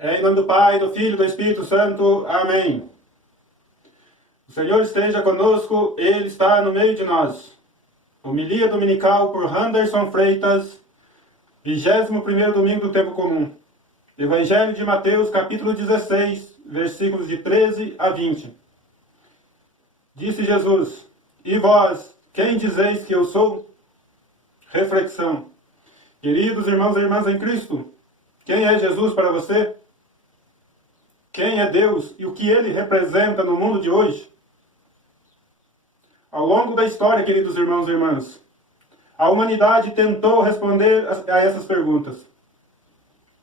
Em nome do Pai, do Filho e do Espírito Santo. Amém. O Senhor esteja conosco, Ele está no meio de nós. Homilia dominical por Anderson Freitas, 21º domingo do tempo comum. Evangelho de Mateus, capítulo 16, versículos de 13 a 20. Disse Jesus: E vós, quem dizeis que eu sou? Reflexão. Queridos irmãos e irmãs em Cristo, quem é Jesus para você? Quem é Deus e o que Ele representa no mundo de hoje? Ao longo da história, queridos irmãos e irmãs, a humanidade tentou responder a essas perguntas.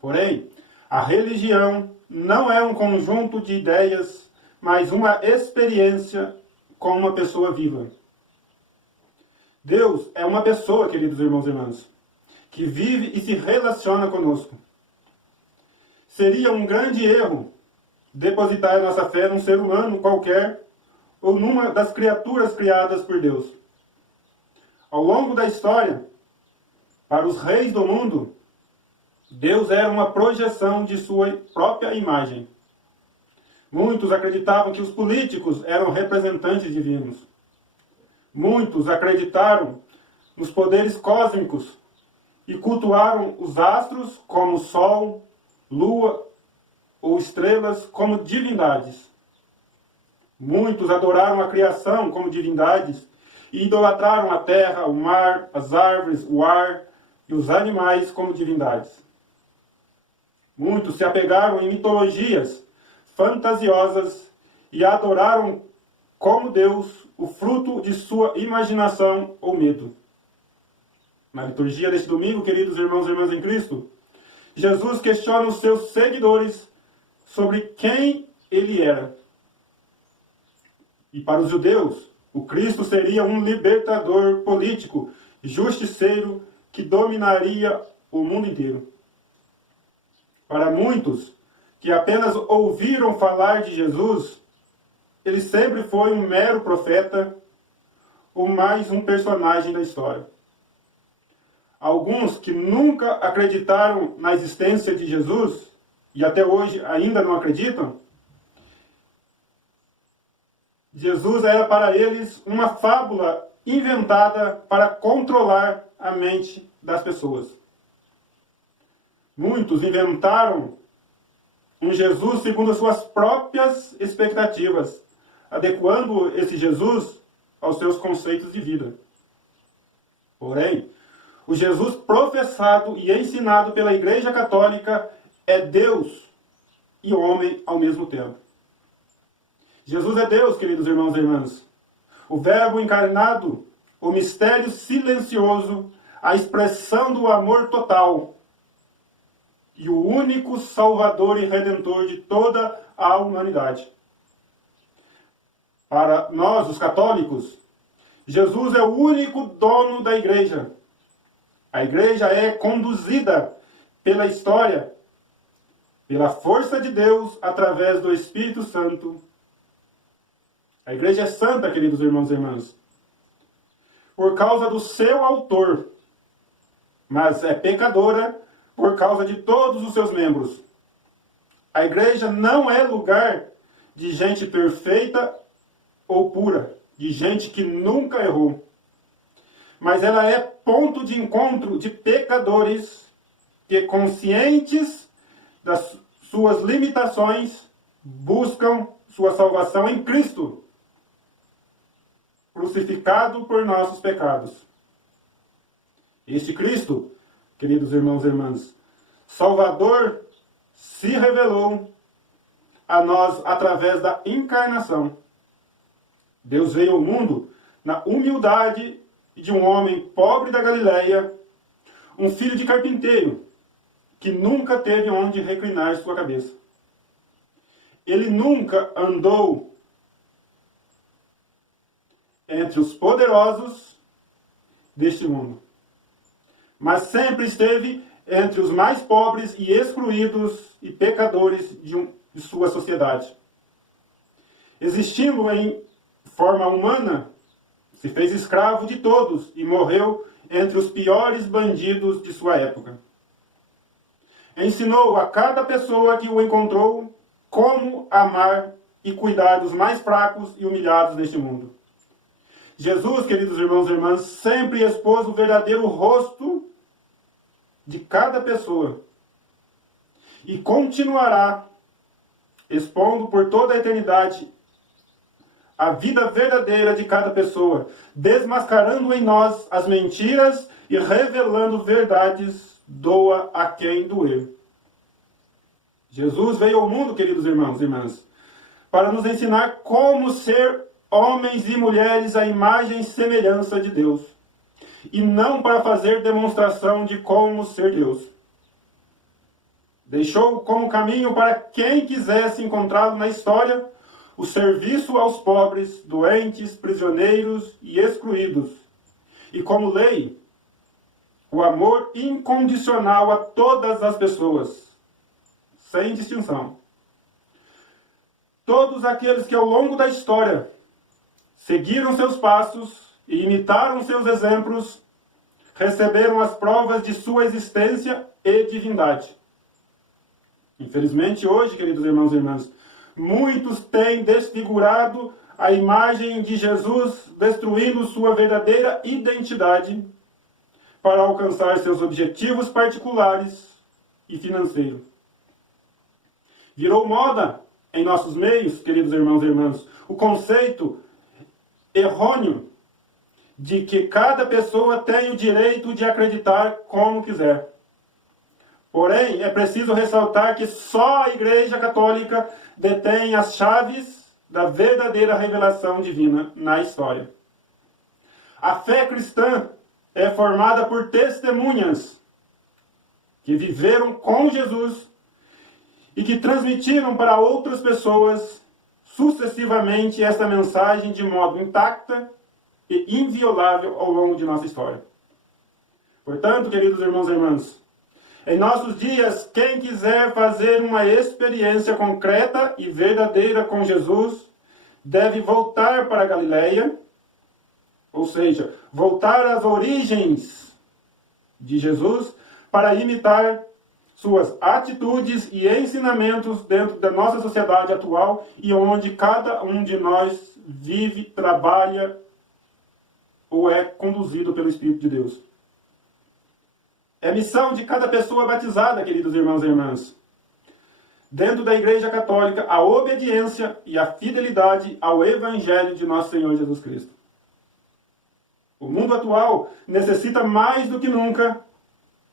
Porém, a religião não é um conjunto de ideias, mas uma experiência com uma pessoa viva. Deus é uma pessoa, queridos irmãos e irmãs, que vive e se relaciona conosco. Seria um grande erro depositar nossa fé num ser humano qualquer ou numa das criaturas criadas por Deus. Ao longo da história, para os reis do mundo, Deus era uma projeção de sua própria imagem. Muitos acreditavam que os políticos eram representantes divinos. Muitos acreditaram nos poderes cósmicos e cultuaram os astros como Sol, Lua ou estrelas como divindades. Muitos adoraram a criação como divindades e idolatraram a terra, o mar, as árvores, o ar e os animais como divindades. Muitos se apegaram em mitologias fantasiosas e adoraram como Deus o fruto de sua imaginação ou medo. Na liturgia deste domingo, queridos irmãos e irmãs em Cristo, Jesus questiona os seus seguidores sobre quem ele era. E para os judeus, o Cristo seria um libertador político, justiceiro, que dominaria o mundo inteiro. Para muitos que apenas ouviram falar de Jesus, ele sempre foi um mero profeta ou mais um personagem da história. Alguns que nunca acreditaram na existência de Jesus e até hoje ainda não acreditam, Jesus era para eles uma fábula inventada para controlar a mente das pessoas. Muitos inventaram um Jesus segundo as suas próprias expectativas, adequando esse Jesus aos seus conceitos de vida. Porém, o Jesus professado e ensinado pela Igreja Católica é Deus e homem ao mesmo tempo. Jesus é Deus, queridos irmãos e irmãs. O Verbo encarnado, o mistério silencioso, a expressão do amor total e o único Salvador e Redentor de toda a humanidade. Para nós, os católicos, Jesus é o único dono da Igreja. A Igreja é conduzida pela história, pela força de Deus, através do Espírito Santo. A Igreja é santa, queridos irmãos e irmãs, por causa do seu autor, mas é pecadora por causa de todos os seus membros. A Igreja não é lugar de gente perfeita ou pura, de gente que nunca errou. Mas ela é ponto de encontro de pecadores que, conscientes das suas limitações, buscam sua salvação em Cristo, crucificado por nossos pecados. Este Cristo, queridos irmãos e irmãs, Salvador, se revelou a nós através da encarnação. Deus veio ao mundo na humildade de um homem pobre da Galileia, um filho de carpinteiro, que nunca teve onde reclinar sua cabeça. Ele nunca andou entre os poderosos deste mundo, mas sempre esteve entre os mais pobres e excluídos e pecadores de sua sociedade. Existindo em forma humana, se fez escravo de todos e morreu entre os piores bandidos de sua época. ensinou a cada pessoa que o encontrou como amar e cuidar dos mais fracos e humilhados deste mundo. Jesus, queridos irmãos e irmãs, sempre expôs o verdadeiro rosto de cada pessoa e continuará expondo por toda a eternidade a vida verdadeira de cada pessoa, desmascarando em nós as mentiras e revelando verdades, doa a quem doer. Jesus veio ao mundo, queridos irmãos e irmãs, para nos ensinar como ser homens e mulheres à imagem e semelhança de Deus, e não para fazer demonstração de como ser Deus. Deixou como caminho para quem quisesse encontrá-lo na história o serviço aos pobres, doentes, prisioneiros e excluídos, e como lei, o amor incondicional a todas as pessoas, sem distinção. Todos aqueles que ao longo da história seguiram seus passos e imitaram seus exemplos, receberam as provas de sua existência e divindade. Infelizmente hoje, queridos irmãos e irmãs, muitos têm desfigurado a imagem de Jesus, destruindo sua verdadeira identidade para alcançar seus objetivos particulares e financeiros. Virou moda em nossos meios, queridos irmãos e irmãs, o conceito errôneo de que cada pessoa tem o direito de acreditar como quiser. Porém, é preciso ressaltar que só a Igreja Católica detém as chaves da verdadeira revelação divina na história. A fé cristã é formada por testemunhas que viveram com Jesus e que transmitiram para outras pessoas sucessivamente esta mensagem de modo intacta e inviolável ao longo de nossa história. Portanto, queridos irmãos e irmãs, em nossos dias, quem quiser fazer uma experiência concreta e verdadeira com Jesus, deve voltar para a Galileia, ou seja, voltar às origens de Jesus, para imitar suas atitudes e ensinamentos dentro da nossa sociedade atual e onde cada um de nós vive, trabalha ou é conduzido pelo Espírito de Deus. É missão de cada pessoa batizada, queridos irmãos e irmãs, dentro da Igreja Católica, a obediência e a fidelidade ao Evangelho de nosso Senhor Jesus Cristo. O mundo atual necessita mais do que nunca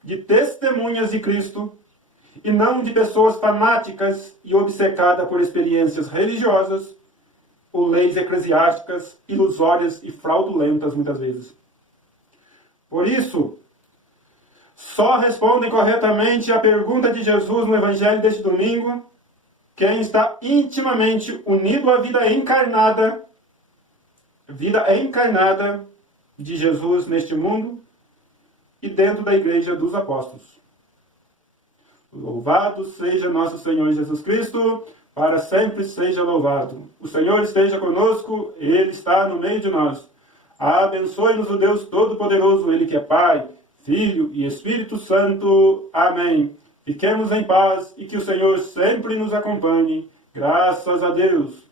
de testemunhas de Cristo e não de pessoas fanáticas e obcecadas por experiências religiosas ou leis eclesiásticas ilusórias e fraudulentas muitas vezes. Por isso, só respondem corretamente à pergunta de Jesus no Evangelho deste domingo quem está intimamente unido à vida encarnada de Jesus neste mundo e dentro da Igreja dos Apóstolos. Louvado seja nosso Senhor Jesus Cristo, para sempre seja louvado. O Senhor esteja conosco, Ele está no meio de nós. Abençoe-nos o Deus Todo-Poderoso, Ele que é Pai, Filho e Espírito Santo. Amém. Fiquemos em paz e que o Senhor sempre nos acompanhe. Graças a Deus.